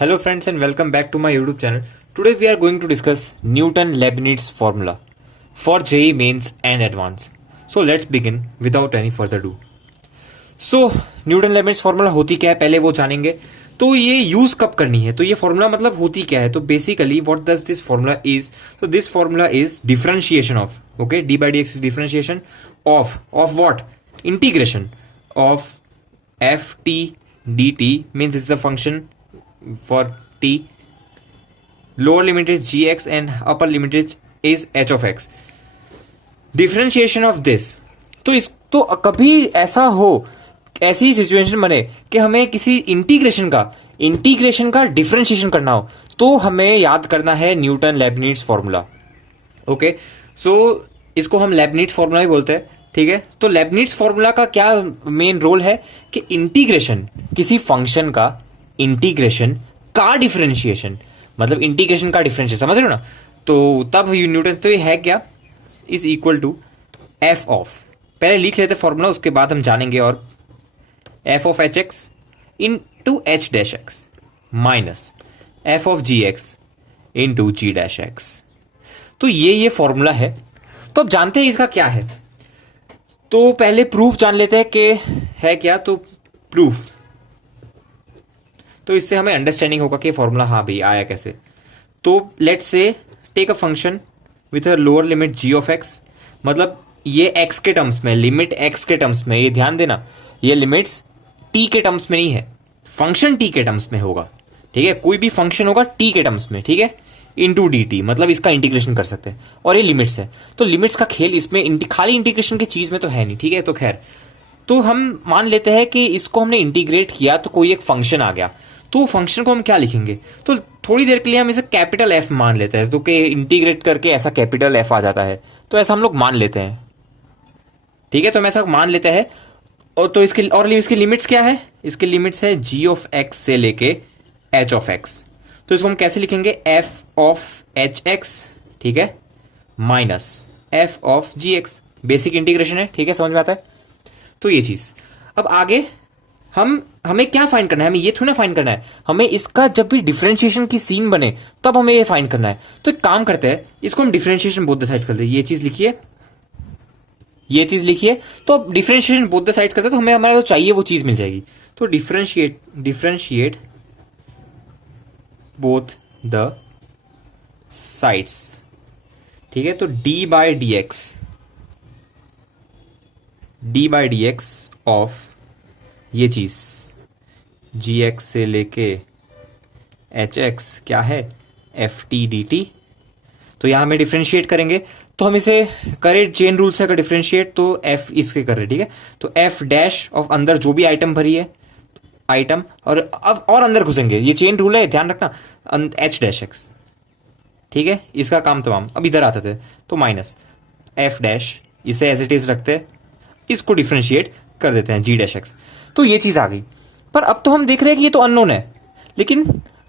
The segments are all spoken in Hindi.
Hello friends and welcome back to my YouTube channel. Today we are going to discuss Newton-Leibniz formula for JEE Mains and Advanced. So let's begin without any further ado. So Newton-Leibniz formula होती क्या है पहले वो जानेंगे. तो ये यूज कब करनी है, तो ये फॉर्मूला मतलब होती क्या है. तो basically what does this formula is, तो this formula is differentiation of, okay, d by D x is differentiation of what, integration of f t d t means is the function for t, lower limit is gx and upper limit is h of x. Differentiation of this, तो इस तो कभी ऐसा हो, ऐसी सिचुएशन बने कि हमें किसी इंटीग्रेशन का डिफरेंशिएशन करना हो, तो हमें याद करना है न्यूटन लेबनिट्ज फॉर्मूला. ओके, सो इसको हम लेबनिट्ज फॉर्मूला ही बोलते हैं, ठीक है. तो लेबनिट्ज फॉर्मूला का क्या मेन रोल है कि इंटीग्रेशन, किसी फंक्शन का इंटीग्रेशन का डिफरेंशिएशन, मतलब इंटीग्रेशन का डिफरेंशिएशन, समझ रहे हो ना. तो तब न्यूटन तो ये है क्या, is equal to F of, पहले लिख लेते फॉर्मूला, उसके बाद हम जानेंगे. और F of H X into H dash x minus F of ji X into G dash X. तो ये फॉर्मूला है. तो अब जानते हैं इसका क्या है. तो पहले प्रूफ जान लेते हैं कि है क्या. तो प्रूफ, तो इससे हमें अंडरस्टैंडिंग होगा कि फॉर्मूला हाँ भाई आया कैसे. तो let's say take a function with a lower limit G of X, मतलब ये एक्स के टर्म्स में, लिमिट एक्स के टर्म्स में, ये ध्यान देना, ये लिमिट्स टी के टर्म्स में नहीं है, फंक्शन टी के टर्म्स में होगा, ठीक है. कोई भी फंक्शन होगा टी के टर्म्स में, ठीक है, इंटू डी टी, मतलब इसका इंटीग्रेशन कर सकते हैं. और ये लिमिट्स है, तो लिमिट्स का खेल इसमें खाली इंटीग्रेशन की चीज में तो है नहीं, ठीक है. तो खैर, तो हम मान लेते हैं कि इसको हमने इंटीग्रेट किया तो कोई एक फंक्शन आ गया, तो फंक्शन को हम क्या लिखेंगे. तो थोड़ी देर के लिए हम इसे कैपिटल एफ मान लेते हैं, तो कि इंटीग्रेट करके ऐसा कैपिटल एफ आ जाता है, तो ऐसा हम लोग मान लेते हैं, ठीक है. तो हम ऐसा मान लेते हैं. और तो इसकी लिमिट्स क्या है, इसकी लिमिट्स है जी ऑफ एक्स से लेके एच ऑफ एक्स. तो इसको हम कैसे लिखेंगे, एफ ऑफ एच एक्स, ठीक है, minus F of ji X. Basic integration है, ठीक है, समझ में आता है. तो ये चीज. अब आगे हमें क्या फाइंड करना है, हमें ये थोड़ा ना फाइंड करना है, हमें इसका जब भी डिफरेंशिएशन की सीन बने तब हमें ये फाइंड करना है. तो एक काम करते हैं, इसको हम डिफरेंशिएशन बोथ द साइड करते हैं. ये चीज लिखिए, ये चीज लिखिए. तो अब डिफरेंशिएशन बोथ द साइड करते हैं, तो हमें हमारा जो चाहिए वो चीज मिल जाएगी. तो डिफरेंशिएट बोथ द साइड्स, ठीक है. तो D by D x of ये चीज जी एक्स से लेके एच एक्स क्या है, एफ टी डी टी. तो यहां हमें डिफ्रेंशिएट करेंगे, तो हम इसे करें चेन रूल से अगर डिफ्रेंशिएट, तो एफ इसके कर रहे, ठीक है. तो एफ डैश ऑफ अंदर जो भी आइटम भरी है, आइटम, और अब और अंदर घुसेंगे, ये चेन रूल है, ध्यान रखना, एच डैश एक्स, ठीक है, इसका काम तमाम. अब इधर आते थे, तो माइनस एफ डैश, इसे एज इट इज रखते, इसको डिफ्रेंशिएट कर देते हैं जी डैश एक्स. तो ये चीज आ गई. पर अब तो हम देख रहे हैं कि ये तो अननोन है, लेकिन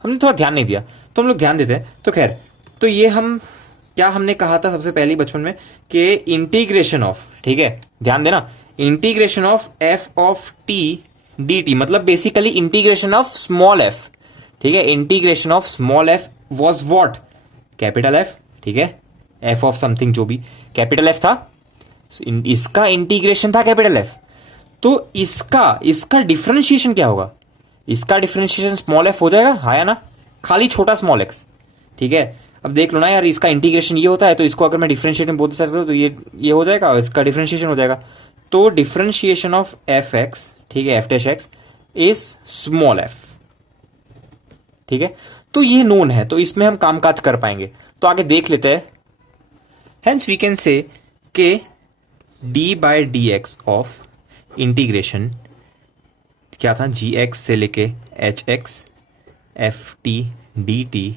हमने थोड़ा ध्यान नहीं दिया, तो हम लोग ध्यान देते हैं. तो खैर, तो ये हमने कहा था सबसे पहले बचपन में कि इंटीग्रेशन ऑफ, ठीक है, ध्यान देना, integration of f of t d t, मतलब basically integration of small f, ठीक है. Integration of small f was what, capital f, ठीक है, एफ ऑफ समथिंग जो भी कैपिटल एफ था, इसका इंटीग्रेशन था कैपिटल एफ. तो इसका डिफरेंशिएशन क्या होगा, इसका डिफरेंशिएशन स्मॉल एफ हो जाएगा, हाँ या ना, खाली छोटा स्मॉल एक्स, ठीक है. अब देख लो ना यार, इसका इंटीग्रेशन ये होता है, तो इसको अगर मैं डिफरेंशिएट में बोथ साइड करूं तो ये हो जाएगा, और इसका डिफरेंशिएशन हो जाएगा. तो डिफरेंशिएशन ऑफ एफ एक्स, ठीक है, F dash x is small f, ठीक है. तो ये नोन है, तो इसमें हम कामकाज कर पाएंगे. तो आगे देख लेते हैं. हेंस वी कैन से के D by D x of integration क्या था, जी एक्स से लेके H x F t d T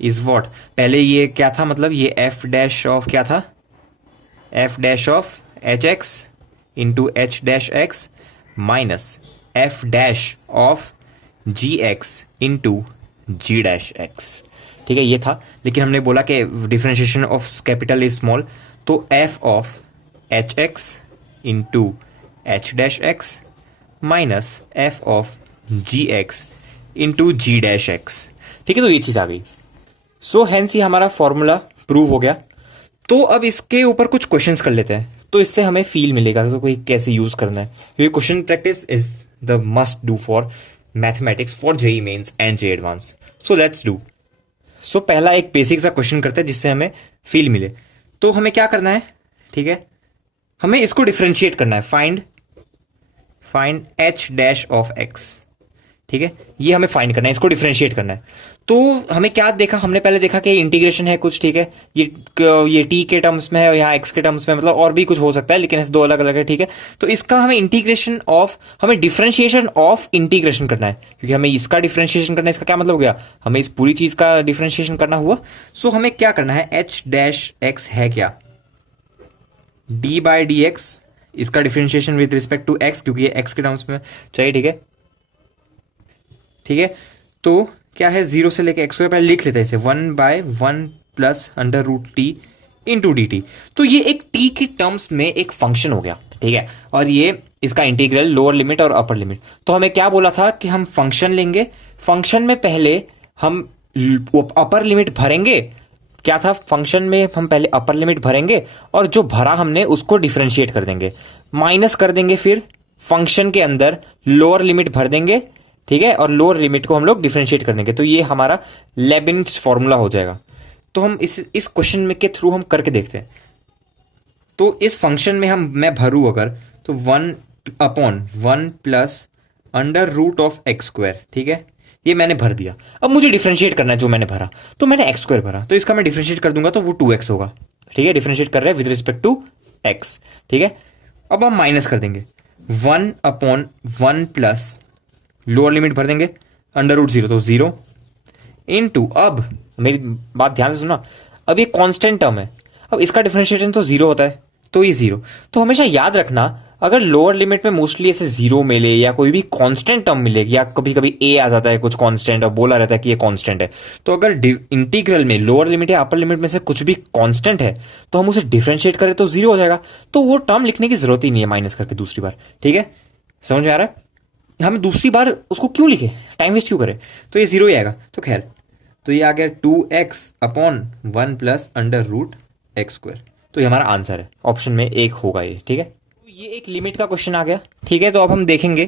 is what, पहले ये क्या था, मतलब ये एफ डैश ऑफ क्या था, f dash of H x into h dash x minus f dash of ji x into g dash x, ठीक है, ये था. लेकिन हमने बोला कि differentiation of capital is small, तो f of H x into h dash x minus F of ji x into g dash x. ठीक है, तो ये चीज आ गई। सो हेंस ये हमारा फॉर्मूला प्रूव हो गया। तो अब इसके ऊपर कुछ क्वेश्चंस कर लेते हैं, तो इससे हमें फील मिलेगा तो कोई कैसे यूज करना है, क्योंकि question practice is the must do for mathematics for JEE mains and J advance. So let's do. So पहला एक बेसिक सा क्वेश्चन करते हैं जिससे हमें फील मिले। तो हमें क्या करना है, ठीक है, हमें इसको डिफ्रेंशिएट करना है। Find H dash of x. ठीक है, ये हमें फाइंड करना है, इसको डिफरेंशिएट करना है। तो हमें क्या देखा, हमने पहले देखा कि इंटीग्रेशन है कुछ, ठीक है, ये टी के टर्म्स में है और यहाँ एक्स के टर्म्स में, मतलब और भी कुछ हो सकता है, लेकिन ऐसे दो अलग अलग है। ठीक है, तो इसका हमें इंटीग्रेशन ऑफ, हमें डिफरेंशिएशन ऑफ इंटीग्रेशन करना है, क्योंकि हमें इसका डिफरेंशिएशन करना है। इसका क्या मतलब हो गया, हमें इस पूरी चीज का डिफरेंशिएशन करना हुआ। सो हमें क्या करना है, एच डैश एक्स है क्या, डी बाई डी एक्स, इसका differentiation with respect to X, क्योंकि ये एक्स के टर्म्स में चाहिए। ठीक है, ठीक है, तो क्या है, जीरो से लेके एक्स को पहले लिख लेते हैं इसे, 1/1 plus under root T into D T. तो ये एक टी के टर्म्स में एक फंक्शन हो गया। ठीक है, और ये इसका इंटीग्रल लोअर लिमिट और अपर लिमिट। तो हमें क्या बोला था कि हम फंक्शन लेंगे, फंक्शन में पहले हम अपर लिमिट भरेंगे। क्या था, फंक्शन में हम पहले अपर लिमिट भरेंगे और जो भरा हमने उसको डिफरेंशिएट कर देंगे, माइनस कर देंगे, फिर फंक्शन के अंदर लोअर लिमिट भर देंगे। ठीक है, और लोअर लिमिट को हम लोग डिफरेंशिएट कर देंगे। तो ये हमारा लेबिनिट्ज फॉर्मूला हो जाएगा। तो हम इस क्वेश्चन में के थ्रू हम करके देखते हैं। तो इस फंक्शन में मैं भरूं अगर, तो 1/1 plus under root of X square. ठीक है, ये मैंने भर दिया। अब मुझे डिफरेंशिएट करना है जो मैंने भरा, तो मैंने एक्स स्क्वायर भरा, तो इसका मैं डिफरेंशिएट कर दूंगा तो वो 2x होगा। ठीक है, डिफरेंशिएट कर रहे हैं विद रिस्पेक्ट टू एक्स। ठीक है, अब हम माइनस कर देंगे, 1/1 प्लस लोअर लिमिट भर देंगे अंडर रूट 0, तो 0 इनटू, अब मेरी बात ध्यान से सुना, अब ये कांस्टेंट टर्म है, अब इसका डिफरेंशिएशन तो 0 होता है, तो ये 0। तो हमेशा याद रखना, अगर लोअर लिमिट में मोस्टली ऐसे 0 मिले या कोई भी कांस्टेंट टर्म मिले, या कभी कभी a आ जाता है कुछ कांस्टेंट और बोला रहता है कि ये कांस्टेंट है, तो अगर इंटीग्रल में लोअर लिमिट या अपर लिमिट में से कुछ भी कांस्टेंट है तो हम उसे डिफरेंशिएट करें तो 0 हो जाएगा। तो वो टर्म लिखने की जरूरत ही नहीं है माइनस करके दूसरी बार। ठीक है, समझ में आ रहा है, हम दूसरी बार उसको क्यों लिखे, टाइम वेस्ट क्यों करें, तो ये 0 ही आएगा। तो खैर, तो ये आ गया 2x/1 plus under root X square. तो ये हमारा आंसर है, ऑप्शन में 1 होगा ये। ठीक है, तो ये एक लिमिट का क्वेश्चन आ गया। ठीक है, तो अब हम देखेंगे,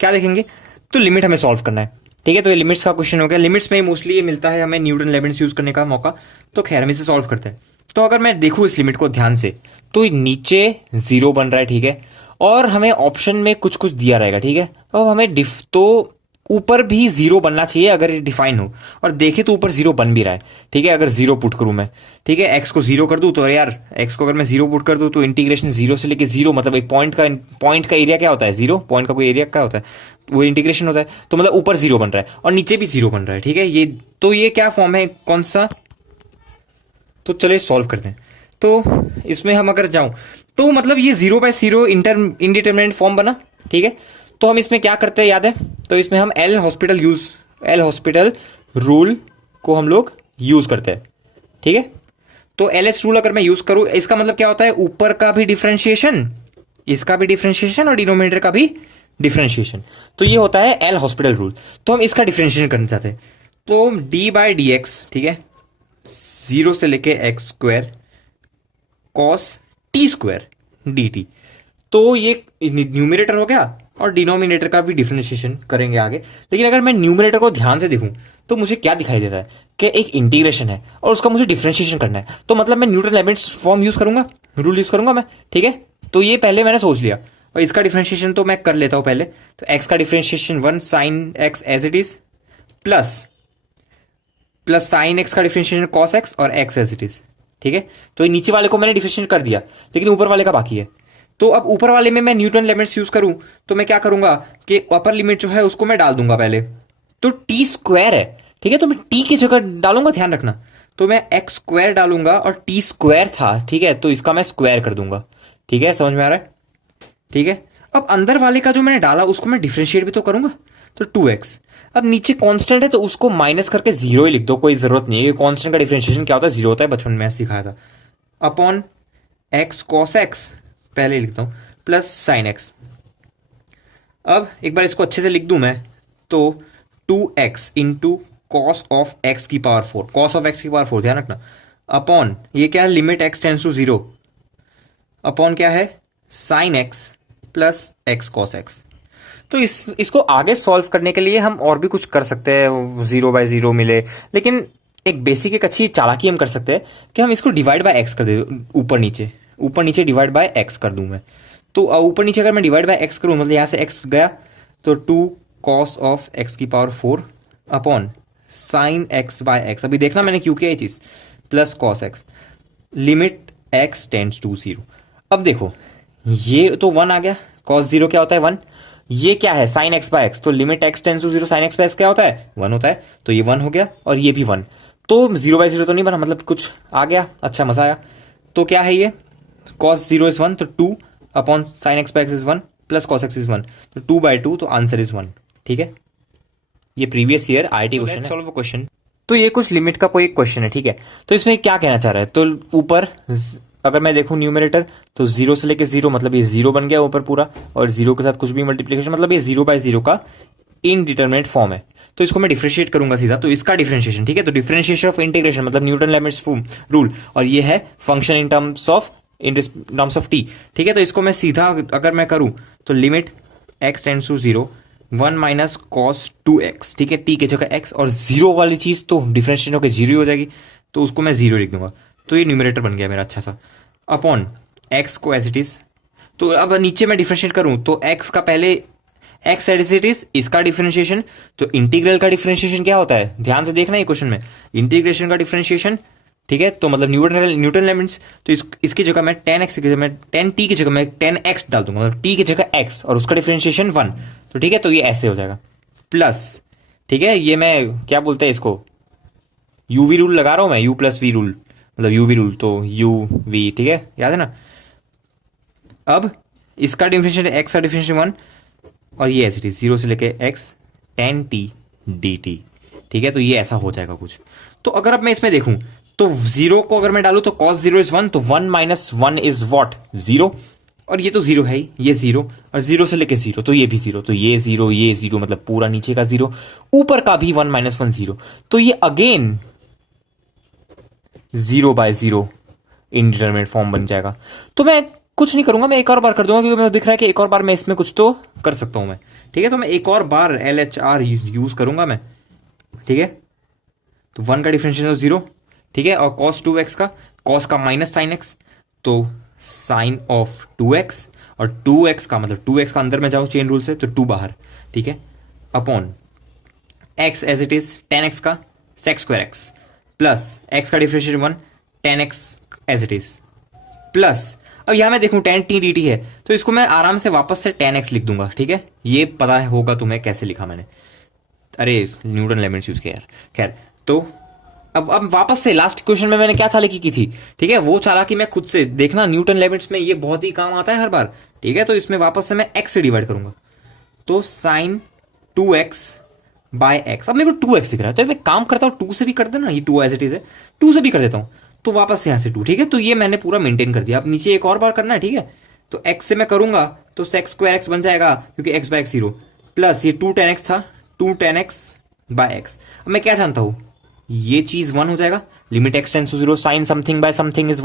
क्या देखेंगे, तो लिमिट हमें सॉल्व करना है। ठीक है, तो ये लिमिट्स का क्वेश्चन हो गया। लिमिट्स में मोस्टली ये मिलता है हमें न्यूटन लेबनिट्ज यूज करने का मौका। तो खैर हम इसे सॉल्व करते हैं। तो अगर मैं देखूँ इस लिमिट को ध्यान से, तो नीचे 0 बन रहा है। ठीक है, और हमें ऑप्शन में कुछ कुछ दिया रहेगा। ठीक है, और हमें तो ऊपर भी 0 बनना चाहिए अगर ये डिफाइन हो, और देखे तो ऊपर 0 बन भी रहा है। ठीक है, अगर 0 पुट करूं मैं, ठीक है, एक्स को 0 कर दूं, तो यार एक्स को अगर मैं 0 पुट कर दूं तो इंटीग्रेशन 0 से लेके 0, मतलब एक पॉइंट का एरिया क्या होता है, 0 पॉइंट का कोई एरिया क्या होता है, वो इंटीग्रेशन होता है। तो मतलब ऊपर 0 बन रहा है और नीचे भी 0 बन रहा है। ठीक है, ये तो ये क्या फॉर्म है, कौन सा, तो चलिए सॉल्व करते हैं। तो इसमें हम अगर जाऊं तो मतलब ये 0/0 इनडिटरमिनेट फॉर्म बना। ठीक है, तो हम इसमें क्या करते हैं याद है, तो इसमें हम एल हॉस्पिटल रूल को हम लोग यूज करते हैं। ठीक है, तो LH रूल अगर मैं यूज करूं, इसका मतलब क्या होता है, ऊपर का भी डिफरेंशिएशन, इसका भी डिफरेंशिएशन और डिनोमिनेटर का भी डिफरेंशिएशन। तो ये होता है एल हॉस्पिटल रूल। तो हम इसका डिफरेंशिएशन करना चाहते हैं, तो d/dx, ठीक है, 0 से लेके x square cos T square dt। तो ये न्यूमिनेटर हो गया, और डिनोमिनेटर का भी डिफरेंशिएशन करेंगे आगे। लेकिन अगर मैं न्यूमिनेटर को ध्यान से देखूं तो मुझे क्या दिखाई देता है कि एक इंटीग्रेशन है और उसका मुझे डिफरेंशिएशन करना है। तो मतलब मैं न्यूटन लेबनिट्ज फॉर्म यूज करूंगा, रूल यूज करूंगा मैं। ठीक है, तो ये पहले मैंने सोच लिया, और इसका डिफरेंशिएशन तो मैं कर लेता हूं पहले। तो एक्स का differentiation 1 sine X as it is plus sine X का डिफरेंशिएशन कॉस एक्स और एक्स एज इट इज। ठीक है, तो ये नीचे वाले को मैंने डिफरेंशिएट कर दिया, लेकिन ऊपर वाले का बाकी है। तो अब ऊपर वाले में मैं न्यूटन लिमिट्स यूज करूं तो मैं क्या करूंगा कि अपर लिमिट जो है उसको मैं डाल दूंगा पहले। तो टी स्क्वायर है, ठीक है, तो मैं टी की जगह डालूंगा, ध्यान रखना। तो मैं एक्स स्क्वायर डालूंगा और टी स्क्वायर था, ठीक है, तो इसका मैं स्क्वायर कर दूंगा। ठीक है, समझ में आ रहा है। ठीक है, अब अंदर वाले का जो मैंने डाला उसको मैं डिफरेंशिएट भी तो करूंगा, तो 2x। अब नीचे कांस्टेंट है तो उसको माइनस करके 0 ही लिख दो, कोई जरूरत नहीं है। कांस्टेंट का डिफरेंशिएशन क्या होता है, 0 होता है, बचपन में सिखाया था। अपॉन एक्स कॉस एक्स पहले लिखता हूं, प्लस साइन एक्स। अब एक बार इसको अच्छे से लिख दूं मैं, तो 2x into cos of X की पावर 4, कॉस ऑफ एक्स की पावर 4 ध्यान रखना, अपॉन ये क्या है, limit x tends to 0 upon क्या है, sine X plus X cos X. तो इसको आगे सॉल्व करने के लिए हम और भी कुछ कर सकते हैं, 0/0 मिले, लेकिन एक बेसिक एक अच्छी चालाकी हम कर सकते हैं कि हम इसको डिवाइड बाय एक्स कर दे, ऊपर नीचे डिवाइड बाय एक्स कर दूं मैं। तो ऊपर नीचे अगर मैं डिवाइड बाय एक्स करूं, मतलब यहां से एक्स गया तो 2 कॉस ऑफ एक्स की power 4 upon sine X by X, अभी देखना मैंने क्यों किया ये चीज, plus cos X, limit X tends to 0। अब देखो ये तो 1 आ गया, कॉस 0 क्या होता है 1, ये क्या है साइन एक्स बाय एक्स, तो limit X tends to 0 sine X by X क्या होता है 1 होता है, तो ये 1 हो गया और ये भी 1, तो 0/0 तो नहीं बना, मतलब कुछ आ गया, अच्छा मजा आया। तो क्या है ये, cos 0 इज 1, तो 2 upon sine X by X is 1 plus cos x is 1, तो 2/2, तो आंसर इज 1। ठीक है, ये प्रीवियस ईयर आईटी क्वेश्चन है, सॉल्व क्वेश्चन। तो ये कुछ लिमिट का कोई क्वेश्चन है, ठीक है। तो इसमें क्या कहना चाह रहा है, तो ऊपर अगर मैं देखूं न्यूमरेटर तो 0 से लेके 0, मतलब ये 0 बन गया ऊपर पूरा, और 0 के साथ कुछ भी मल्टीप्लीकेशन, मतलब ये 0/0 का इनडिटरमिनेट फॉर्म है। तो इसको मैं डिफरेंशिएट करूंगा सीधा, तो इसका डिफरेंशिएशन, ठीक है, तो डिफरेंशिएशन ऑफ इंटीग्रेशन मतलब न्यूटन लेमिट्स रूल, और ये है function in terms of T, ठीक है। तो इसको मैं सीधा अगर मैं करूं तो limit x tends to 0 1 minus cos 2x, ठीक है, टी के जगह x, और 0 वाली चीज तो डिफरेंशिएशन होकर 0 हो जाएगी, तो उसको मैं 0 लिख दूंगा, तो ये न्यूमरेटर बन गया मेरा अच्छा सा, अपॉन x को एज इट इज। तो अब नीचे मैं डिफरेंशिएट करूं तो x का पहले x एज इट इज, इसका डिफरेंशिएशन, तो इंटीग्रल का डिफरेंशिएशन क्या होता है, ध्यान से देखना ये क्वेश्चन में, इंटीग्रेशन का डिफरेंशिएशन, ठीक है, तो मतलब न्यूटन लिमिट्स, तो इसकी जगह मैं 10x की जगह मैं 10t की जगह मैं 10x डाल दूंगा, मतलब t की जगह x, और उसका डिफरेंशिएशन 1, तो ठीक है, तो ये ऐसे हो जाएगा, प्लस, ठीक है, ये मैं क्या बोलते हैं इसको, यूवी रूल लगा रहा हूं मैं, u प्लस वी रूल, मतलब यूवी रूल, तो uv, ठीक है, याद है ना। अब इसका डिफरेंशिएशन x का डिफरेंशिएशन 1, और ये एज इट इज 0 से लेके x tan t dt, ठीक है, तो ये ऐसा हो जाएगा कुछ। तो अगर अब मैं इसमें देखूं तो 0 को अगर मैं डालूं तो cos 0 इज 1, तो 1 माइनस 1 इज वॉट 0, और ये तो 0 है ही, ये 0, और 0 से लेके 0, तो ये भी 0, तो ये 0, ये 0, मतलब पूरा नीचे का 0, ऊपर का भी 1 माइनस 1 0, तो ये अगेन 0/0 इनडिटरमिनेट फॉर्म बन जाएगा। तो मैं कुछ नहीं करूंगा, मैं एक और बार कर दूंगा, क्योंकि मुझे दिख रहा है कि एक और बार मैं इसमें कुछ तो कर सकता हूं मैं, ठीक है। तो मैं एक और बार LHR यूज करूंगा मैं, ठीक है। तो 1 का डिफरेंशिएशन 0, ठीक है, और cos 2x का, cos का माइनस साइन एक्स, तो साइन ऑफ 2x, और 2x का मतलब 2x का अंदर में जाऊं चेन रूल से, तो 2 बाहर, ठीक है, upon x as it is tan x का sec square x, plus x का differentiation 1 tan x as it is, plus अब यहां मैं देखूं tan t dt है, तो इसको मैं आराम से वापस से tan x लिख दूंगा, ठीक है। ये पता होगा तुम्हें कैसे लिखा मैंने, अरे न्यूटन लिमिट्स यूज किया यार, खैर। तो अब वापस से लास्ट क्वेश्चन में मैंने क्या चालाकी की थी, ठीक है, वो चालाकी मैं खुद से देखना, न्यूटन लिमिट्स में ये बहुत ही काम आता है हर बार, ठीक है। तो इसमें वापस से मैं x से डिवाइड करूंगा, तो साइन 2x बाय x, अब मेरे को 2x दिख रहा है, तो मैं काम करता हूं 2 से भी कर देना, ये 2 एज इट इज है, 2 से भी कर देता हूं, तो वापस से यहां से 2, ठीक है। तो ये मैंने पूरा मेंटेन कर दिया। अब नीचे एक और बार करना है, ठीक है, तो x से मैं करूंगा तो sec स्क्वायर x बन जाएगा, क्योंकि x बाय x 0, प्लस ये 2 tan x था, 2 tan x बाय x। अब मैं क्या जानता हूं, ये चीज 1 हो जाएगा, limit x tends to 0 sine something by something is